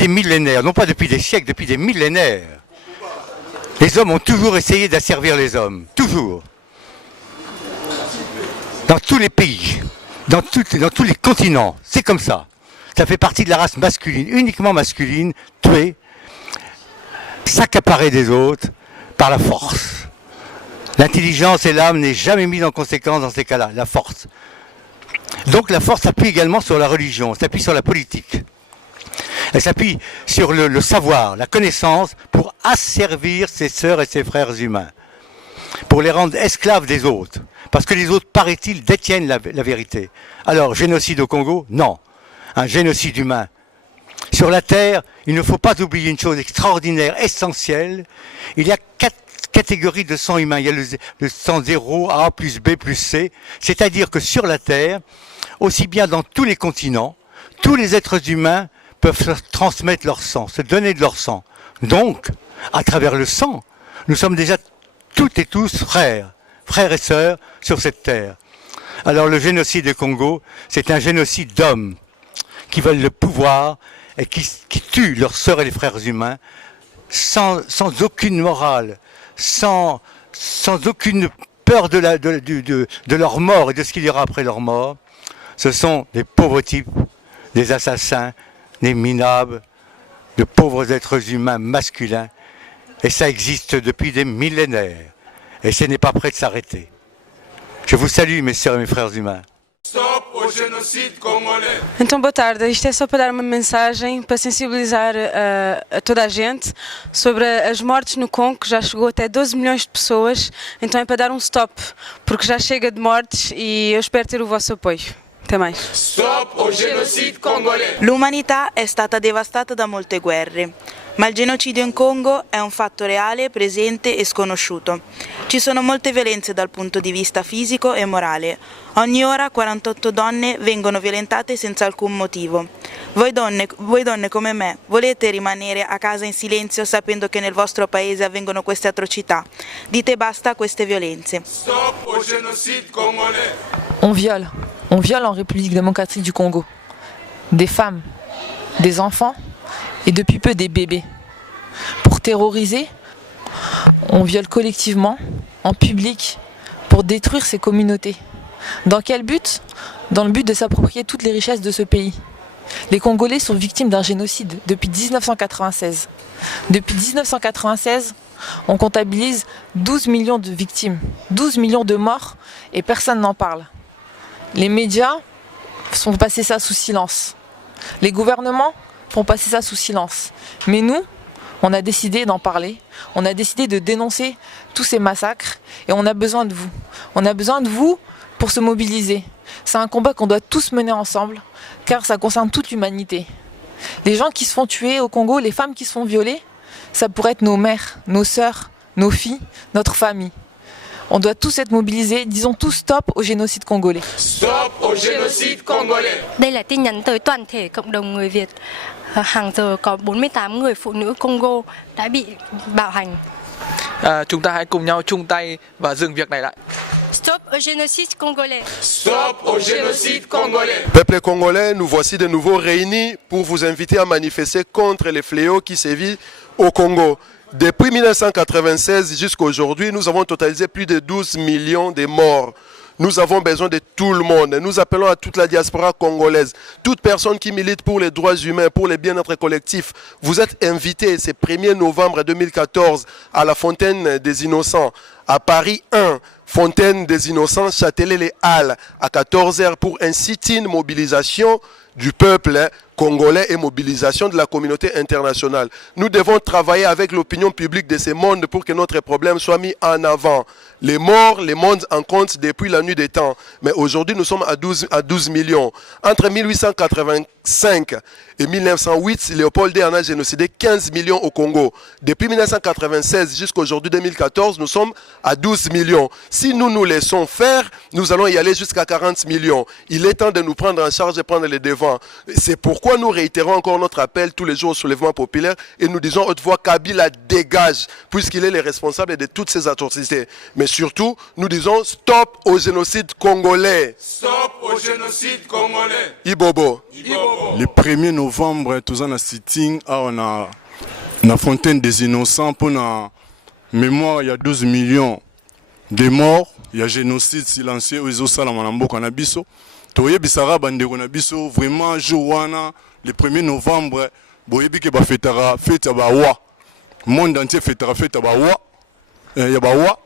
des millénaires, non pas depuis des siècles, depuis des millénaires. Les hommes ont toujours essayé d'asservir les hommes, toujours. Dans tous les pays, dans tous les continents, c'est comme ça. Ça fait partie de la race masculine, uniquement masculine, tuer, s'accaparer des autres par la force. L'intelligence et l'âme n'est jamais mise en conséquence dans ces cas-là, la force. Donc la force s'appuie également sur la religion, s'appuie sur la politique. Elle s'appuie sur le savoir, la connaissance, pour asservir ses sœurs et ses frères humains, pour les rendre esclaves des autres, parce que les autres, paraît-il, détiennent la vérité. Alors, génocide au Congo? Non. Un génocide humain. Sur la Terre, il ne faut pas oublier une chose extraordinaire, essentielle. Il y a 4 catégories de sang humain. Il y a le sang 0, A plus B plus C. C'est-à-dire que sur la Terre, aussi bien dans tous les continents, tous les êtres humains peuvent transmettre leur sang, se donner de leur sang. Donc, à travers le sang, nous sommes déjà toutes et tous frères et sœurs sur cette terre. Alors le génocide du Congo, c'est un génocide d'hommes qui veulent le pouvoir et qui tuent leurs sœurs et les frères humains sans aucune morale, sans aucune peur de leur mort et de ce qu'il y aura après leur mort. Ce sont des pauvres types, des assassins, des minables, de pauvres êtres humains masculins. Et ça existe depuis des millénaires. Et ce n'est pas prêt de s'arrêter. Je vous salue, mes sœurs e mes frères humains. Stop o genocídio congolês. Então, boa tarde. Isto é só para dar uma mensagem, para sensibilizar a toda a gente sobre as mortes no Congo, que já chegou até 12 milhões de pessoas. Então é para dar um stop, porque já chega de mortes e eu espero ter o vosso apoio. Até mais. Stop o genocídio congolês. L'umanità è stata devastata da molte guerre, ma il genocidio in Congo è un fatto reale, presente e sconosciuto. Ci sono molte violenze dal punto di vista fisico e morale. Ogni ora 48 donne vengono violentate senza alcun motivo. Voi donne come me, volete rimanere a casa in silenzio sapendo che nel vostro paese avvengono queste atrocità? Dite basta a queste violenze. Stop o genocídio congolês. On viole en République démocratique du Congo des femmes, des enfants et depuis peu des bébés. Pour terroriser, on viole collectivement, en public, pour détruire ces communautés. Dans quel but? Dans le but de s'approprier toutes les richesses de ce pays. Les Congolais sont victimes d'un génocide depuis 1996. Depuis 1996, on comptabilise 12 millions de victimes, 12 millions de morts et personne n'en parle. Les médias font passer ça sous silence. Les gouvernements font passer ça sous silence. Mais nous, on a décidé d'en parler. On a décidé de dénoncer tous ces massacres. Et on a besoin de vous. On a besoin de vous pour se mobiliser. C'est un combat qu'on doit tous mener ensemble, car ça concerne toute l'humanité. Les gens qui se font tuer au Congo, les femmes qui se font violer, ça pourrait être nos mères, nos sœurs, nos filles, notre famille. On doit tous être mobilisés, disons tous stop au génocide congolais. Stop au génocide congolais. Đây là tin nhắn tới toàn thể cộng đồng người Việt. Hàng giờ có 48 người phụ nữ Congo đã bị bạo hành. Chúng ta hãy cùng nhau chung tay và dừng việc này lại. Stop au génocide congolais. Stop au génocide congolais. Peuple congolais, nous voici de nouveau réunis pour vous inviter à manifester contre les fléaux qui sévissent au Congo. Depuis 1996 jusqu'à aujourd'hui, nous avons totalisé plus de 12 millions de morts. Nous avons besoin de tout le monde. Nous appelons à toute la diaspora congolaise, toute personne qui milite pour les droits humains, pour le bien-être collectif. Vous êtes invités ce 1er novembre 2014 à la Fontaine des Innocents, à Paris 1, Fontaine des Innocents, Châtelet-les-Halles, à 14h pour un sit-in mobilisation du peuple congolais et mobilisation de la communauté internationale. Nous devons travailler avec l'opinion publique de ce monde pour que notre problème soit mis en avant. Les morts, le monde en compte depuis la nuit des temps. Mais aujourd'hui, nous sommes à 12 millions. Entre 1885 et 1908, Léopold II en a génocidé 15 millions au Congo. Depuis 1996 jusqu'à aujourd'hui 2014, nous sommes à 12 millions. Si nous nous laissons faire, nous allons y aller jusqu'à 40 millions. Il est temps de nous prendre en charge et prendre les devants. C'est pourquoi nous réitérons encore notre appel tous les jours au soulèvement populaire et nous disons haute voix Kabila dégage, puisqu'il est le responsable de toutes ces atrocités. Mais surtout, nous disons stop au génocide congolais. Stop au génocide congolais. Ibobo. Le 1er novembre, tous en sitting à la Fontaine des Innocents pour la mémoire, il y a 12 millions de morts, il y a génocide silencieux aux Salamambo Kanabiso. Toye Bissara Bandeko Nabiso, vraiment, Joana, le 1er novembre, Boyebi Keba Fetara, Fetabawa. Monde entier Fetara, Fetabawa. Yabawa.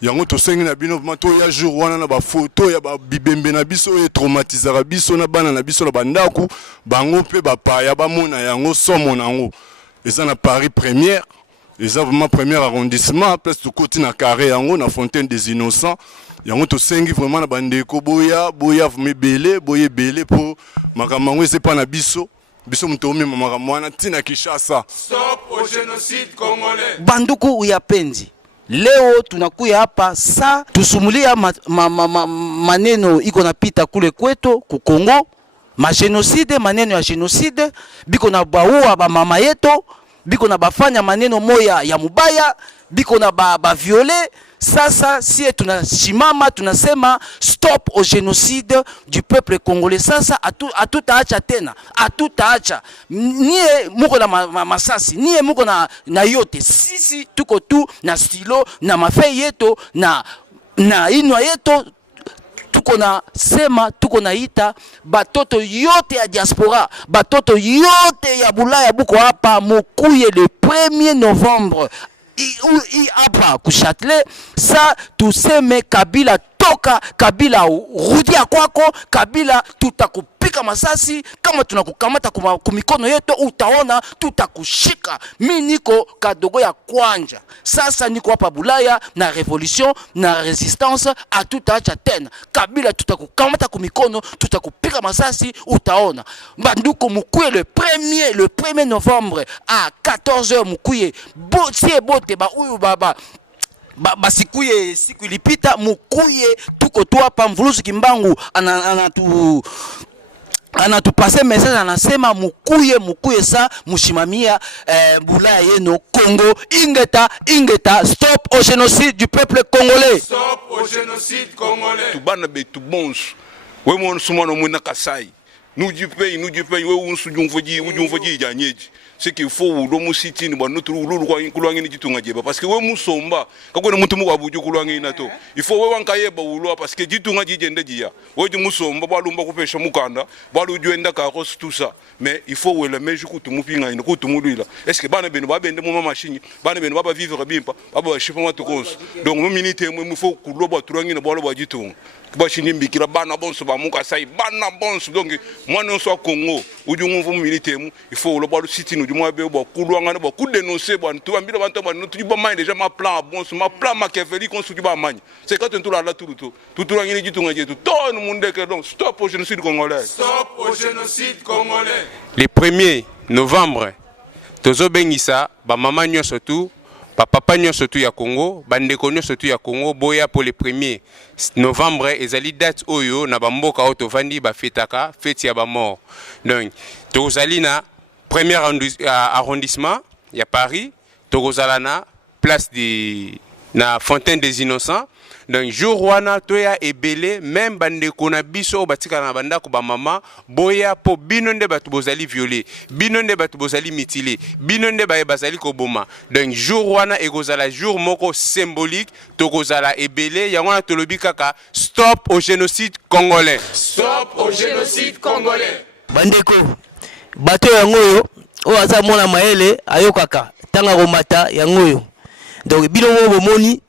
Yango to sengi na bino mato ya jour wana na ba photo ya ba bibembe na biso e traumatisera biso na bana na biso na bandaku bango pe ba pa ya ba mona yango somo nango eza na Paris première eza vraiment premier arrondissement place to côté na carré yango na Fontaine des Innocents yango to sengi vraiment na bandeko boya mebele boye belé pour makamango eze pa na biso biso mtomi makambo wana tina Kinshasa. Stop au génocide congolais. Banduku uyapenzi. Leo tunakuya hapa sa tusumulia maneno iko napita kule kwetu ku Kongo, genocide, maneno ya genocide, biko na baua ba mama yetu, biko na bafanya maneno moya ya mubaya, biko na ba viole. Sasa sie tunashimama tunasema stop au génocide du peuple congolais. Sasa atutaacha tena, atutaacha. Nie muko na masasi, nie muko na yote. Sisi tuko tu na stilo na mafei yetu na inwa yetu. Tuko na sema, tuko na ita batoto yote ya diaspora, batoto yote ya Bulaya buko hapa mukuye le 1er novembre. Hapa kuchatle sa tuseme Kabila toka, Kabila rudia kwako, Kabila tutakupika masasi, kama tunakukamata kumikono yetu utaona tutakushika. Mimi niko kadogo ya kwanja, sasa niko hapa Bulaya na revolution na resistance atutaacha tena. Kabila tutakukamata kumikono, tutakupika masasi utaona. Banduko mukuye le 1er novembre à 14h mukuye botie bote ba uyu baba basikuye siku ilipita mukuye tuko tu hapa Mvuluzi Kimbangu anatupase message anasema mukuye sa mushimamia Bulaya yeno Congo ingeta stop au génocide du peuple congolais. Stop au génocide congolais. Tubana betu bonsu we mon sumano mwina kasai nous du pays we unsu jumfoji janyeji ce qu'il faut do musiti ni banu turu lulu kwa kulwangi ni jitunga jeba parce que we musomba kakwe muntu mu wabuju kulwangi na to il faut we wankayeba ulwa parce que jitunga jijende jia we ju musomba balumba kupesha mukanda balu juenda ka kos tout ça mais il faut we le meju kutumupinga ina kutumulila est ce que bana beno babende mu machine bana beno baba vivre bimpa baba chifa matukos donc mu minute mu faut kuloba turangi na balo ba jitunga bashini mbikira bana bonso ba muka sai bana bonso donc moi non soit Congo ou du mouvement militaire il faut le balo city nous du moi be ba kulwanga ba ku dénoncer ba tu ambila ba to ba tu ba mai déjà ma plan bonso ma plan Machiavelli qu'on su du ba mani c'est quand on tout là tout rangi ni jitunga jetu ton monde que donc stop au génocide congolais. Stop au génocide congolais. Le 1er novembre tozo bengisa ba mama nyonso tout papa nyonso tu ya Congo, bandeko nyonso tu ya Congo boya pour le 1er novembre ezali date oyo na bamboka oto vandi ba fetaka fete ya ba mort. Donc tozali na premier arrondissement ya Paris, tozala na place na Fontaine des Innocents. Donc jour wana toya ebele même bandeko na biso batika na bandako ba mama boya po binonde batu bozali violé binonde batu bozali mutilé binonde ba bazali koboma. Donc jour wana ekozala jour moko symbolique tokozala ebele yango na tolobi kaka stop au génocide congolais. Stop au génocide congolais. Bandeko bato yango yo o aza mona maele ayokaka tanga komata yango yo. Donc bino bomoni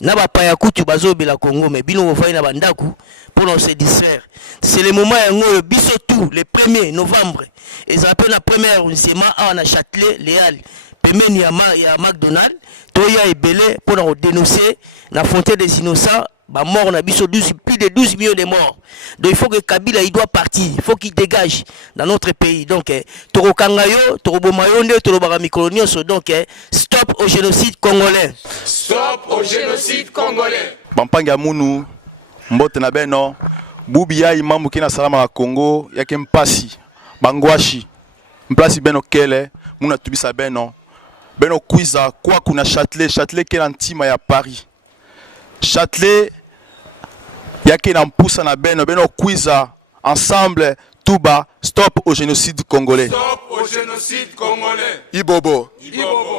na bapaya kutu bazobela Congo mais bino bofai na bandaku pour se distraire. C'est le moment yango biso tout le 1er novembre et ça appelle la première arrondissement à na Châtelet Léal pemeni ya McDonald toya ebele pour dénoncer la Fontaine des Innocents ba mort na biso plus de 12 millions de morts. Donc il faut que Kabila il doit partir, il faut qu'il dégage dans notre pays. Donc toro kangayo, toro bomayonde, toro baramikolonie donc stop au génocide congolais. Stop au génocide congolais. Bampanga munu mbote na beno bubia imamu kina salama wa Congo yake mpasi bangwashi mplasi beno kele muna tubisa beno kuiza kwa kuna Châtelet kela ntima ya Paris Châtelet yake na mpusa na beno kuiza ensemble, tout bas, stop au génocide congolais. Stop au génocide congolais. Ibobo. Ibobo.